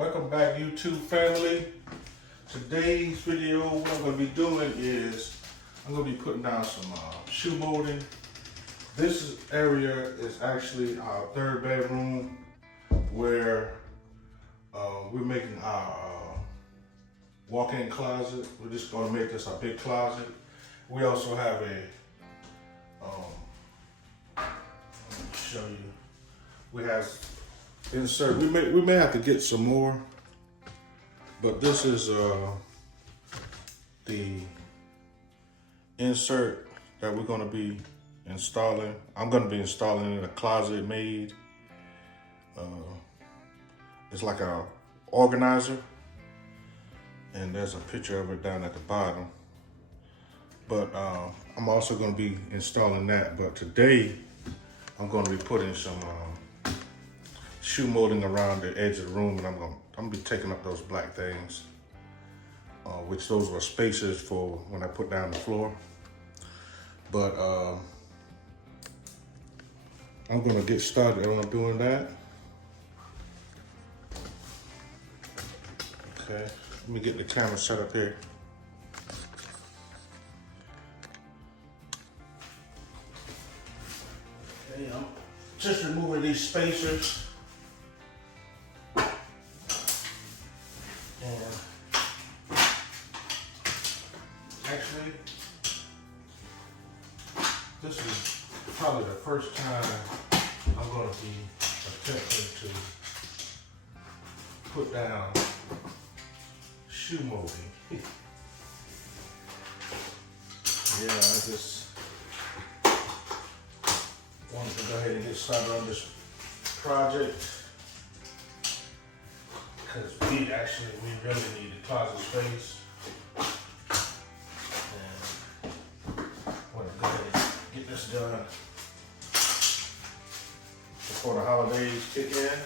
welcome back YouTube family. Today's video, what I'm going to be doing is I'm going to be putting down some shoe molding. This area is actually our third bedroom where we're making our walk-in closet. We're just going to make this a big closet. We also have a, let me show you, we have insert. We may have to get some more, but this is the insert that we're going to be installing. I'm going to be installing in a closet made. It's like a organizer, and there's a picture of it down at the bottom. But I'm also going to be installing that. But today I'm going to be putting some shoe molding around the edge of the room, and I'm gonna be taking up those black things, which those were spacers for when I put down the floor. But I'm gonna get started on doing that. Okay, let me get the camera set up here. Okay, I'm just removing these spacers. Actually, this is probably the first time I'm going to be attempting to put down shoe molding. Yeah, I just wanted to go ahead and get started on this project because we really need the closet space. Get this done before the holidays kick in.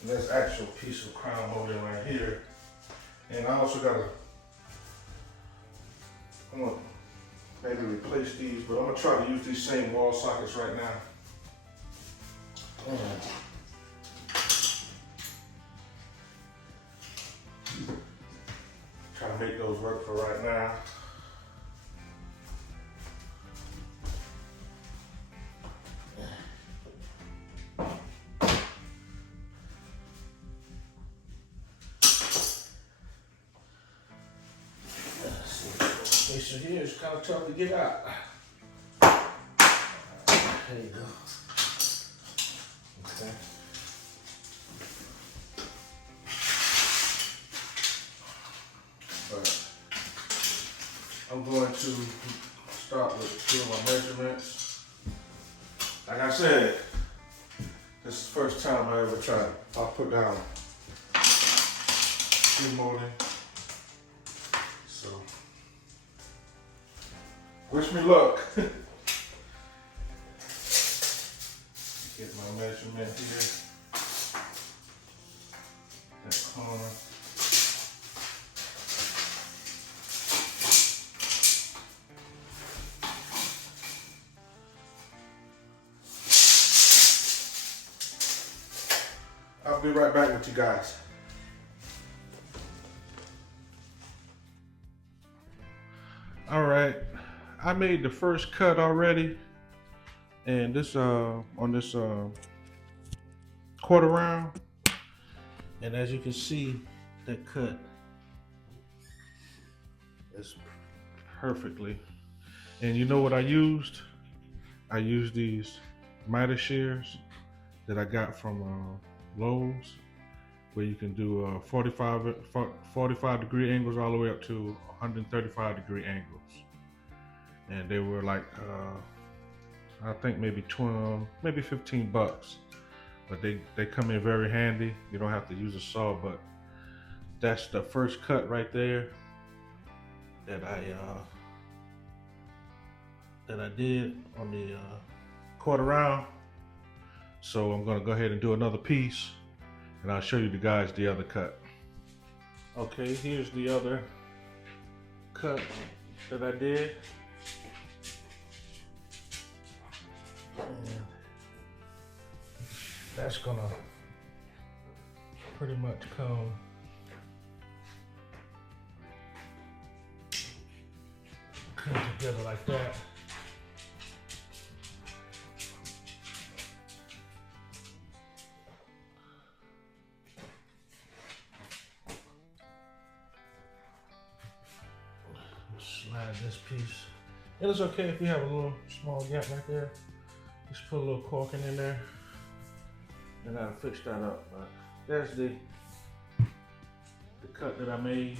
And there's actual piece of crown molding right here. And I also I'm gonna maybe replace these, but I'm gonna try to use these same wall sockets right now. Try to make those work for right now. Spacer here is kind of tough to get out. There you go. Okay. But I'm going to start with doing my measurements. Like I said, this is the first time I ever tried. I'll put down shoe molding. So, wish me luck. Get my measurement here. That corner. I'll be right back with you guys. All right, I made the first cut already, and this on this quarter round, and as you can see, that cut is perfectly. And you know what I used? I used these miter shears that I got from Lowe's, where you can do 45 degree angles all the way up to 135 degree angles. And they were like, I think maybe 15 bucks. But they come in very handy. You don't have to use a saw, but that's the first cut right there that I did on the quarter round. So I'm gonna go ahead and do another piece, and I'll show you guys the other cut. Okay, here's the other cut that I did. And that's gonna pretty much come together like that. Slide this piece. And it's okay if you have a little small gap right there. Just put a little caulking in there and I'll fix that up. But there's the cut that I made,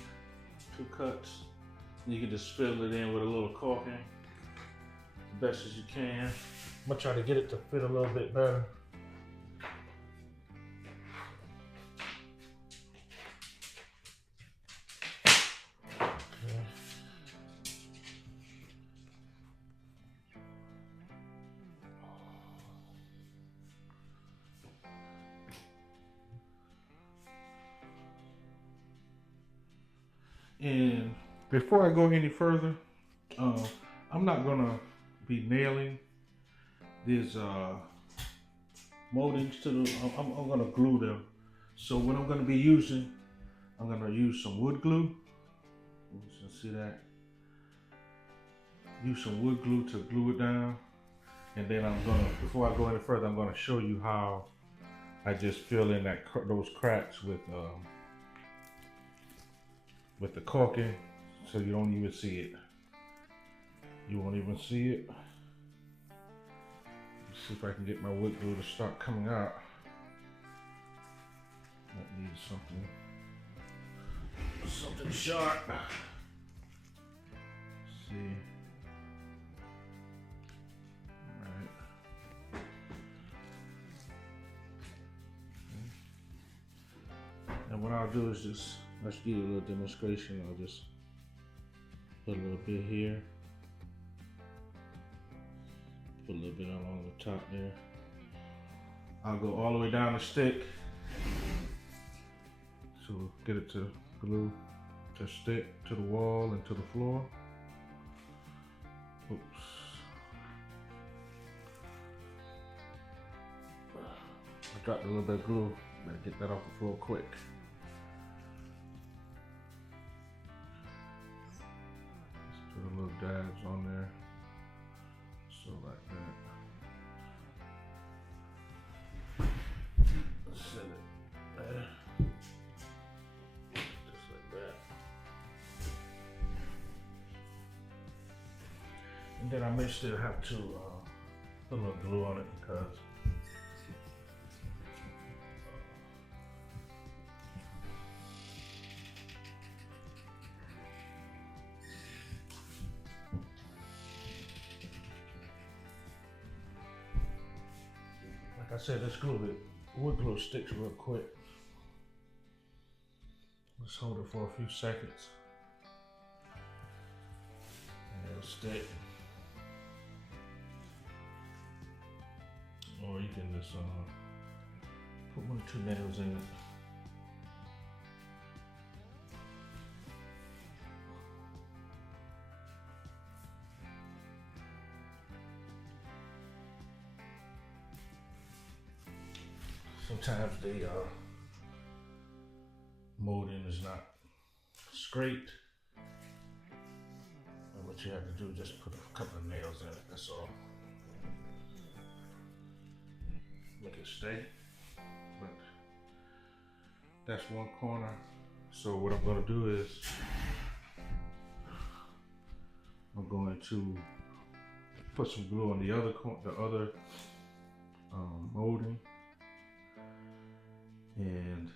2 cuts. You can just fill it in with a little caulking as best as you can. I'm gonna try to get it to fit a little bit better. And before I go any further, I'm not gonna be nailing these moldings to the, I'm gonna glue them. So what I'm gonna be using, I'm gonna use some wood glue. You can see that. Use some wood glue to glue it down. And then I'm gonna, before I go any further, I'm gonna show you how I just fill in those cracks with the caulking, so you don't even see it. You won't even see it. Let's see if I can get my wood glue to start coming out. That needs something sharp. Let's see. All right. And what I'll do is just, let's give you a little demonstration. I'll just put a little bit here. Put a little bit along the top there. I'll go all the way down the stick to get it to glue to stick to the wall and to the floor. Oops. I dropped a little bit of glue. Better get that off the floor quick. Put a little dabs on there, so like that. Set it there, just like that. And then I may still have to put a little glue on it because like I said, this glue, wood glue sticks real quick. Let's hold it for a few seconds. And it'll stick. Or you can just put 1 or 2 nails in it. Sometimes the molding is not scraped. And what you have to do is just put a couple of nails in it, that's all. Make it stay. But that's one corner. So what I'm gonna do is I'm going to put some glue on the other molding. And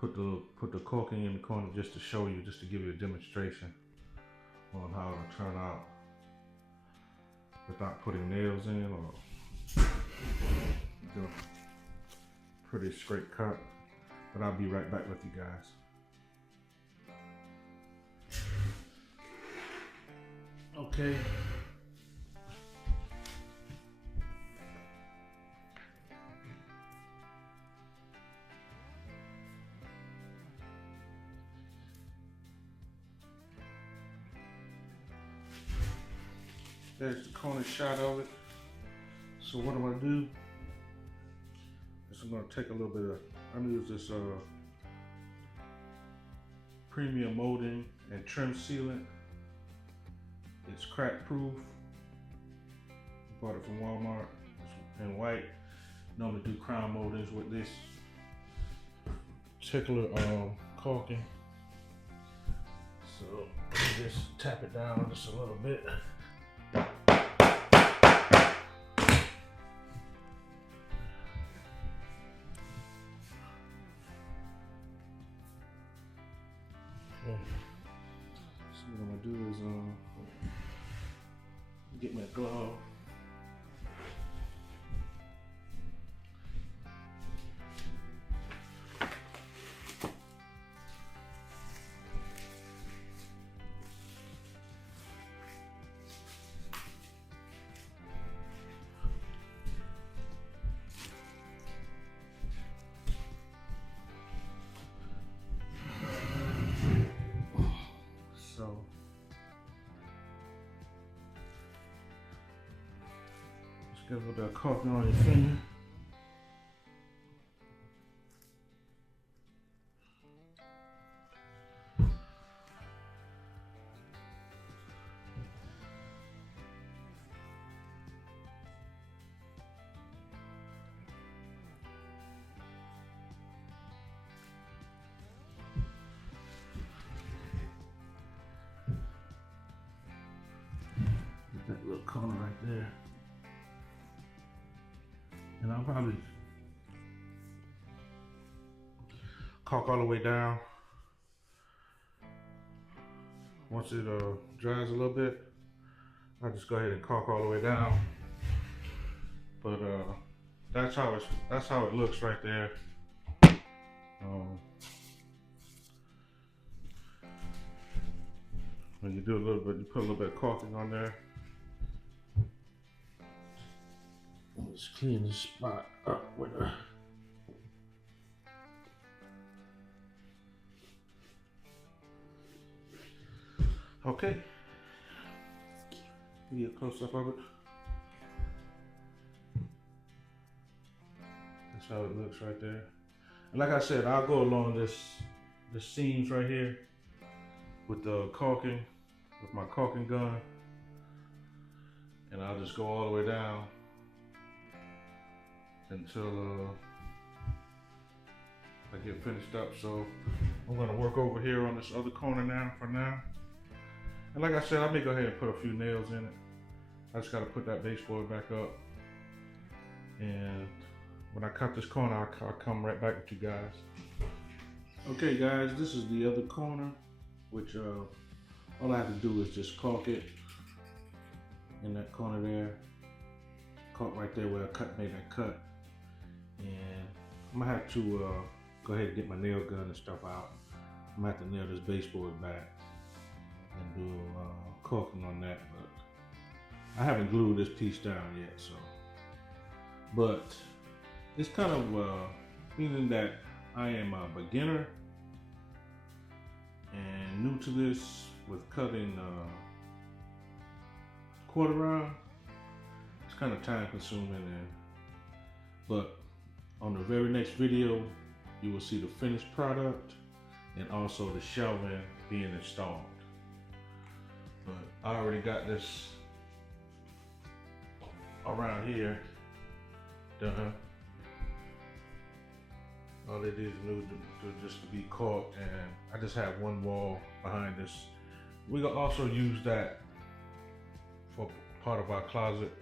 put the caulking in the corner just to show you, just to give you a demonstration on how it'll turn out without putting nails in or do a pretty straight cut. But I'll be right back with you guys. Okay. There's the corner shot of it. So what I'm gonna do is So I'm gonna take a little bit of, I'm gonna use this premium molding and trim sealant. It's crack proof. Bought it from Walmart. It's in white. Normally do crown moldings with this particular caulking. So just tap it down just a little bit. So what I'm gonna do is get my glove. So just get a little bit of caulking on your finger. That little corner right there. And I'll probably caulk all the way down. Once it dries a little bit, I'll just go ahead and caulk all the way down. But that's how it looks right there. When you do a little bit, you put a little bit of caulking on there. Let's clean this spot up with a okay. Give you a close up of it. That's how it looks right there. And like I said, I'll go along the seams right here with the caulking, with my caulking gun, and I'll just go all the way down until I get finished up. So I'm gonna work over here on this other corner now for now. And like I said, I may go ahead and put a few nails in it. I just gotta put that baseboard back up. And when I cut this corner, I'll come right back with you guys. Okay guys, this is the other corner, which all I have to do is just caulk it in that corner there. Caulk right there where I made that cut. And I'm gonna have to go ahead and get my nail gun and stuff out. I'm gonna have to nail this baseboard back and do caulking on that, but I haven't glued this piece down yet, so. But it's kind of meaning that I am a beginner and new to this with cutting quarter round. It's kind of time consuming, but on the very next video, you will see the finished product and also the shelving being installed. But I already got this around here done. All it is new to just to be caulked, and I just have one wall behind this. We can also use that for part of our closet.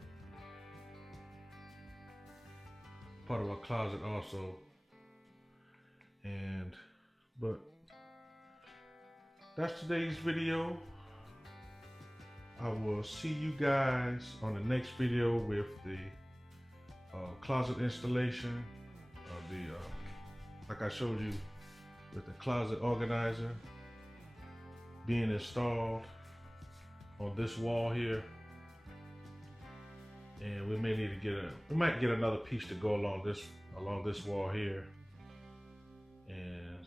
Also. But that's today's video. I will see you guys on the next video with the closet installation of the, like I showed you, with the closet organizer being installed on this wall here. And we may need to we might get another piece to go along this wall here. And,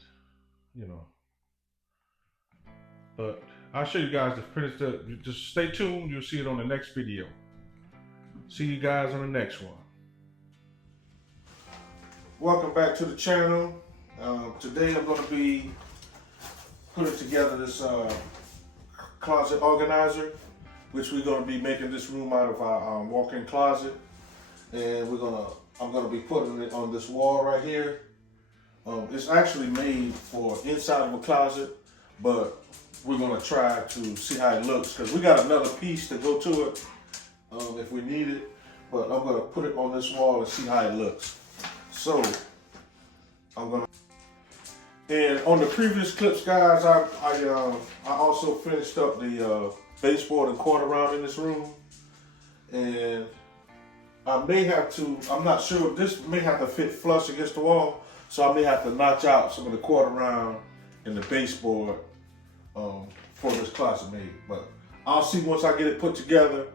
you know, but I'll show you guys the finished up. Just stay tuned, you'll see it on the next video. See you guys on the next one. Welcome back to the channel. Today I'm going to be putting together this closet organizer, which we're going to be making this room out of our walk-in closet, and I'm going to be putting it on this wall right here. It's actually made for inside of a closet, but we're going to try to see how it looks because we got another piece to go to it if we need it. But I'm going to put it on this wall and see how it looks. So and on the previous clips, guys, I also finished up the baseboard and quarter round in this room, and I may have to, I'm not sure, this may have to fit flush against the wall, so I may have to notch out some of the quarter round and the baseboard for this closet maybe. But I'll see once I get it put together.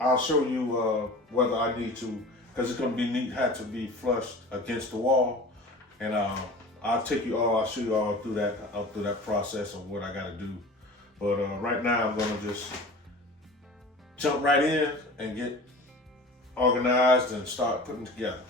I'll show you whether I need to, because it's going to be had to be flushed against the wall, and I'll show you all through that process of what I got to do. But right now I'm going to just jump right in and get organized and start putting together.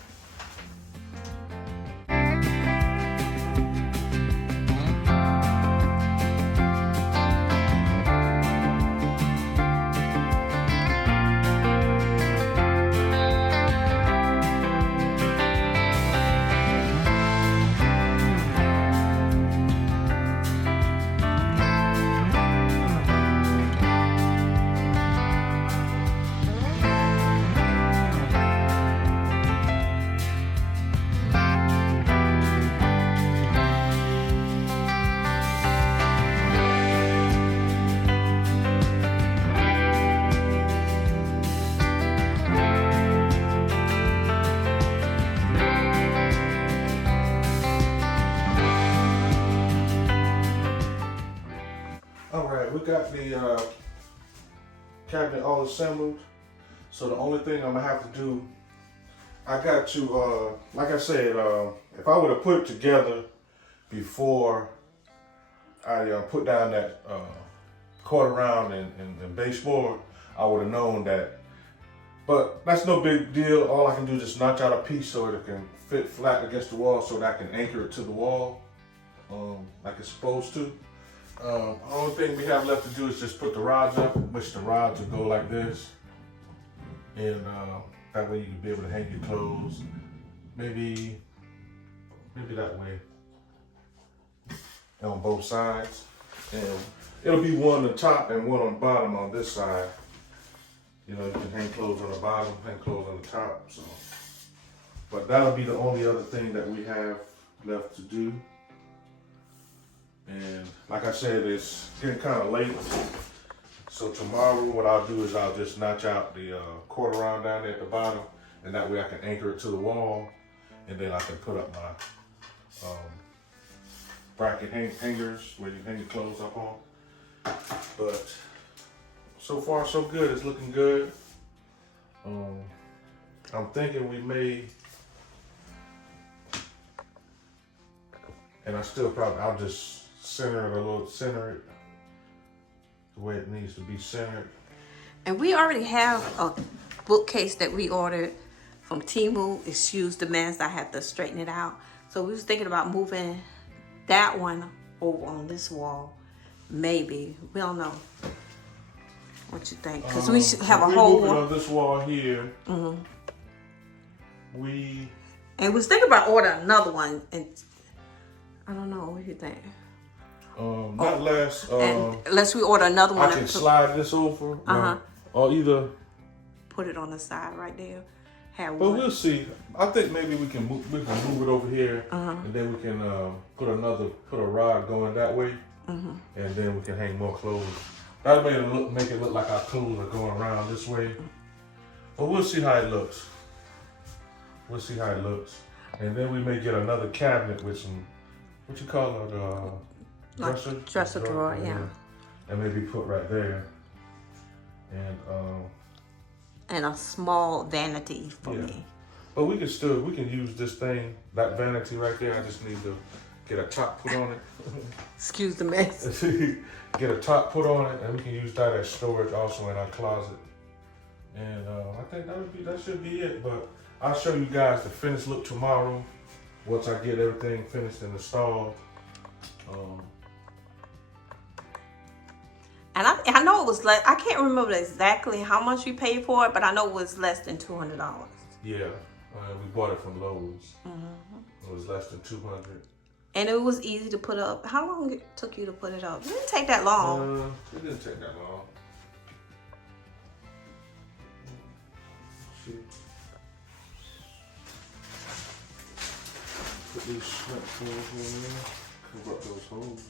We got the cabinet all assembled, so the only thing I'm gonna have to do, I got to, like I said, if I would have put it together before I put down that quarter round and baseboard, I would have known that. But that's no big deal. All I can do is just notch out a piece so it can fit flat against the wall, so that I can anchor it to the wall like it's supposed to. The only thing we have left to do is just put the rods up, which the rods will go like this, and that way you can be able to hang your clothes, maybe that way, on both sides, and it'll be one on the top and one on the bottom on this side. You know, you can hang clothes on the bottom, hang clothes on the top. So, but that'll be the only other thing that we have left to do. And like I said, it's getting kind of late, so tomorrow what I'll do is I'll just notch out the quarter round down there at the bottom, and that way I can anchor it to the wall, and then I can put up my bracket hangers where you hang your clothes up on. But so far so good, it's looking good. I'm thinking we may, and I'll just center it the way it needs to be centered. And we already have a bookcase that we ordered from Temu. Excuse the mess, I have to straighten it out. So we was thinking about moving that one over on this wall. Maybe, we don't know. What you think? Because we should have a whole wall on this wall here. We was thinking about ordering another one, and I don't know. What do you think? Unless we order another one. I can slide this over. Or either put it on the side right there. Have but one. We'll see. I think maybe we can move it over here, and then we can put a rod going that way, and then we can hang more clothes. That'll make it look like our clothes are going around this way. But we'll see how it looks. And then we may get another cabinet with some, what you call it, dresser drawer, yeah. And maybe put right there. And a small vanity for me. But we can use this thing, that vanity right there. I just need to get a top put on it. Excuse the mess. Get a top put on it, and we can use that as storage also in our closet. And I think that should be it. But I'll show you guys the finished look tomorrow. once I get everything finished and installed. And I know it was less. I can't remember exactly how much we paid for it, but I know it was less than $200. Yeah, we bought it from Lowe's. It was less than $200. And it was easy to put up. How long it took you to put it up? It didn't take that long. It didn't take that long. See. Put these snap holes in there. Cover up those holes.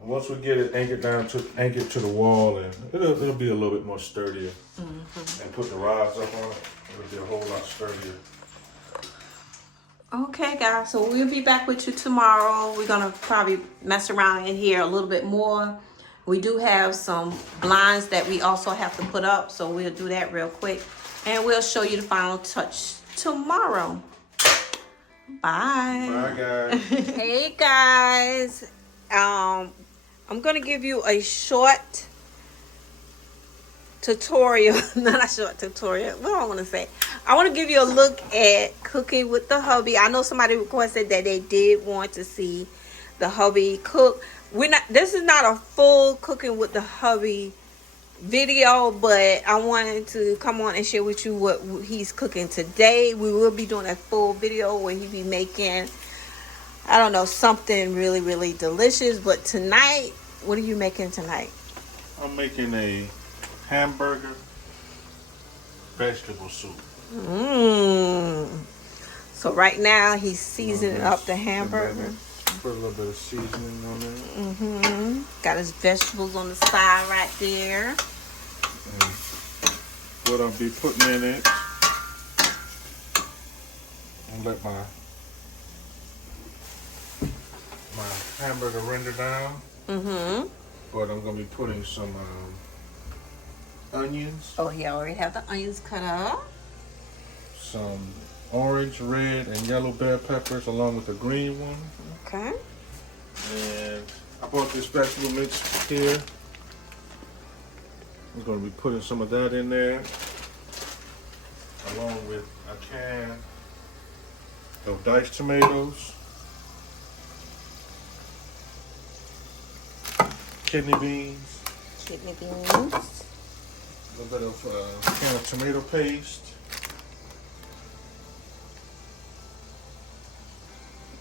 Once we get it anchored to the wall, and it'll be a little bit more sturdier. And put the rods up on it, it'll be a whole lot sturdier. Okay, guys, so we'll be back with you tomorrow. We're gonna probably mess around in here a little bit more. We do have some blinds that we also have to put up, so we'll do that real quick, and we'll show you the final touch tomorrow. Bye. Bye, guys. Hey, guys. I'm gonna give you a short tutorial. Not a short tutorial. What do I want to say? I want to give you a look at cooking with the hubby. I know somebody requested that they did want to see the hubby cook. This is not a full cooking with the hubby video, but I wanted to come on and share with you what he's cooking today. We will be doing a full video where he be making, I don't know, something really, really delicious. But tonight, what are you making tonight? I'm making a hamburger vegetable soup. So right now, he's seasoning up the hamburger. Put a little bit of seasoning on there. Got his vegetables on the side right there. And what I'll be putting in it, and let my hamburger render down. But I'm gonna be putting some onions. Oh, he already have the onions cut up. Some orange, red, and yellow bell peppers along with the green one. Okay. And I bought this vegetable mix here. I'm gonna be putting some of that in there, along with a can of diced tomatoes, kidney beans, a little bit of can of tomato paste,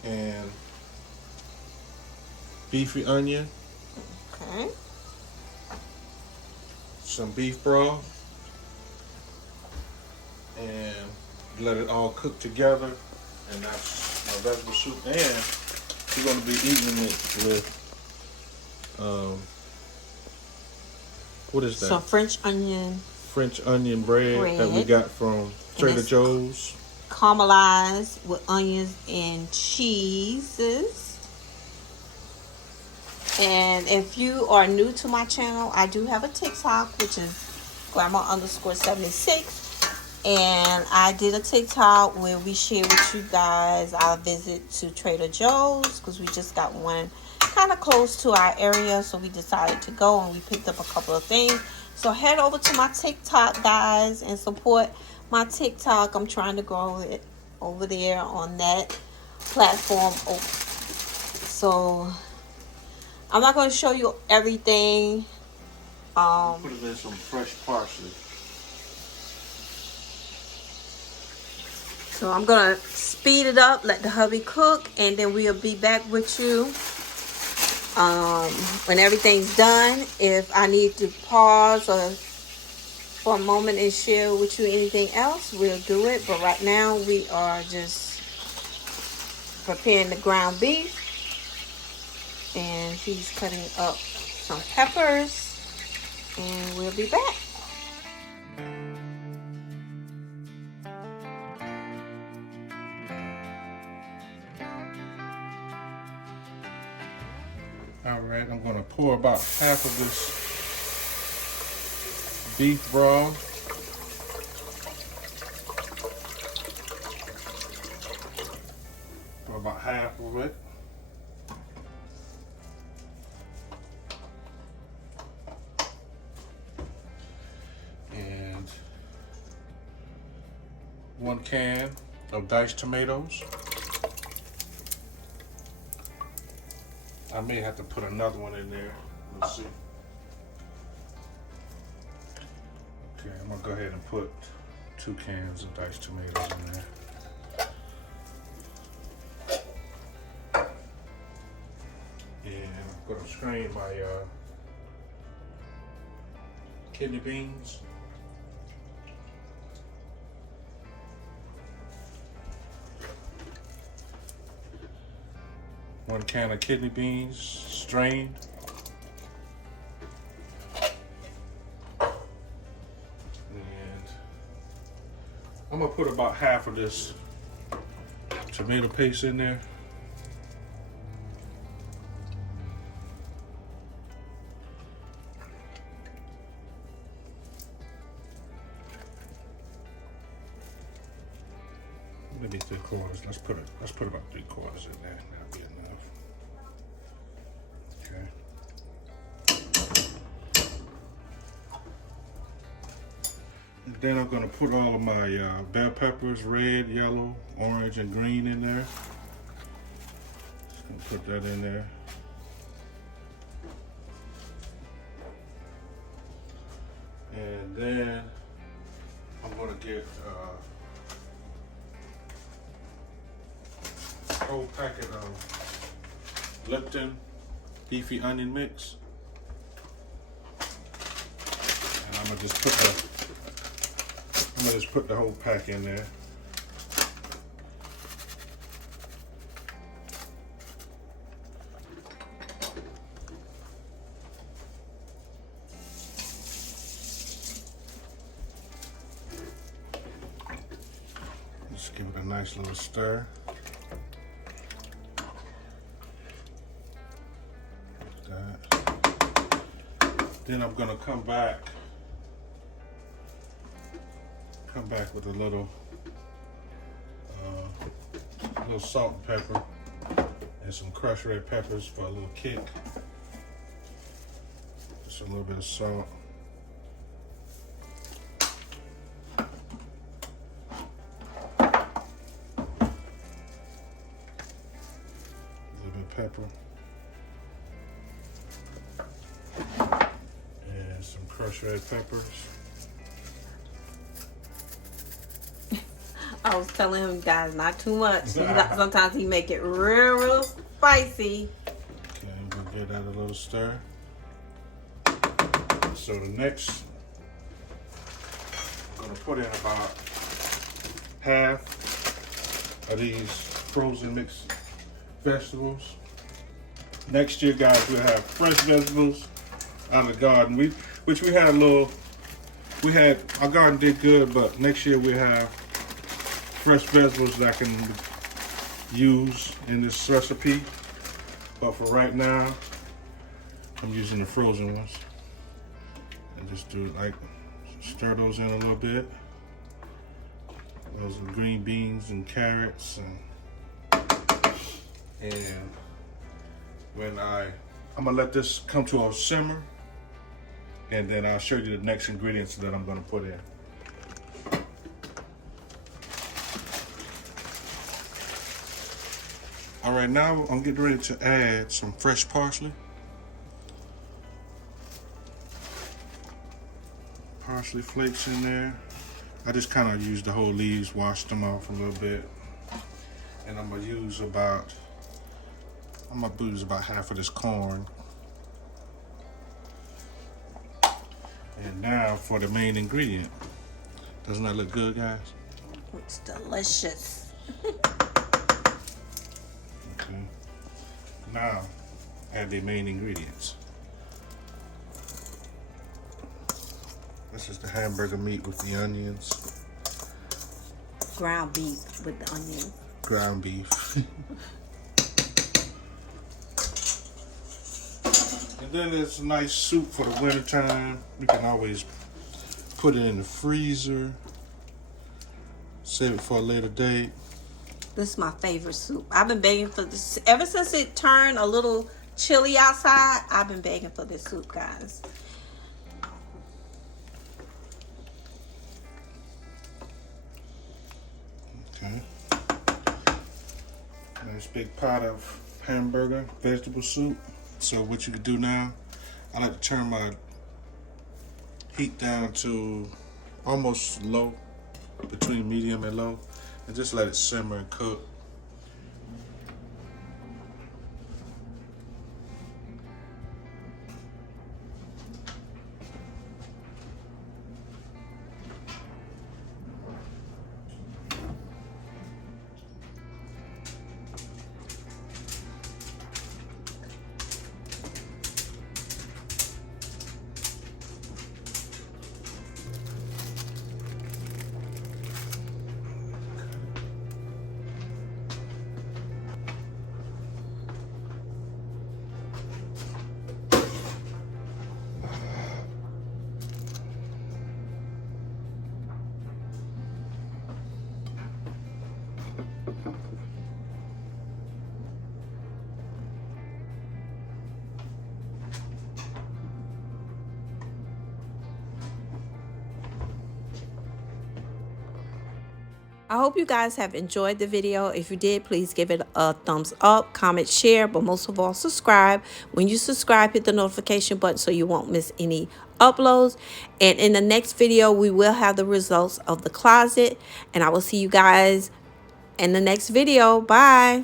and beefy onion, Okay. some beef broth, and let it all cook together. And that's my vegetable soup. And we're going to be eating it with what is that? Some French onion bread that we got from Trader Joe's. Caramelized with onions and cheeses. And if you are new to my channel, I do have a TikTok, which is grandma_76. And I did a TikTok where we share with you guys our visit to Trader Joe's, because we just got one kind of close to our area, so we decided to go, and we picked up a couple of things. So head over to my TikTok, guys, and support my TikTok. I'm trying to grow it over there on that platform. So I'm not going to show you everything. Put it in some fresh parsley. So I'm going to speed it up, let the hubby cook, and then we'll be back with you when everything's done. If I need to pause or for a moment and share with you anything else, we'll do it. But right now, we are just preparing the ground beef. And he's cutting up some peppers. And we'll be back. Alright, I'm going to pour about half of this beef broth. about half of it. And 1 can of diced tomatoes. I may have to put another one in there. Let's see. Okay, I'm gonna go ahead and put 2 cans of diced tomatoes in there. And I'm gonna strain my kidney beans. One can of kidney beans, strained. And I'm gonna put about half of this tomato paste in there. Maybe 3/4. Let's put about 3/4 in there. That'll be enough. Okay. And then I'm gonna put all of my bell peppers, red, yellow, orange, and green in there. Just gonna put that in there. And then I'm gonna get whole packet of Lipton beefy onion mix, and I'm gonna just put the whole pack in there. Just give it a nice little stir. Then I'm gonna come back with a little salt and pepper and some crushed red peppers for a little kick. Just a little bit of salt. A little bit of pepper. Some crushed red peppers. I was telling him, guys, not too much. Sometimes he make it real spicy. Okay, I'm gonna give that a little stir. So the next, I'm gonna put in about half of these frozen mixed vegetables. Next year, guys, we'll have fresh vegetables out of the garden. Our garden did good, but next year we have fresh vegetables that I can use in this recipe. But for right now, I'm using the frozen ones. And just stir those in a little bit. Those are green beans and carrots, and when I'm gonna let this come to a simmer, and then I'll show you the next ingredients that I'm gonna put in. All right, now I'm getting ready to add some fresh parsley. Parsley flakes in there. I just kind of used the whole leaves, washed them off a little bit. And I'm gonna use about half of this corn. And now for the main ingredient. Doesn't that look good, guys? It's delicious. Okay. Now, add the main ingredients. This is the hamburger meat with the onions. Ground beef with the onions. Ground beef. And then there's a nice soup for the winter time. You can always put it in the freezer. Save it for a later date. This is my favorite soup. I've been begging for this ever since it turned a little chilly outside. I've been begging for this soup, guys. Okay. Nice big pot of hamburger vegetable soup. So what you can do now, I like to turn my heat down to almost low, between medium and low, and just let it simmer and cook. I hope you guys have enjoyed the video. If you did, please give it a thumbs up, comment, share, but most of all, subscribe. When you subscribe, hit the notification button so you won't miss any uploads. And in the next video, we will have the results of the closet. And I will see you guys in the next video. Bye.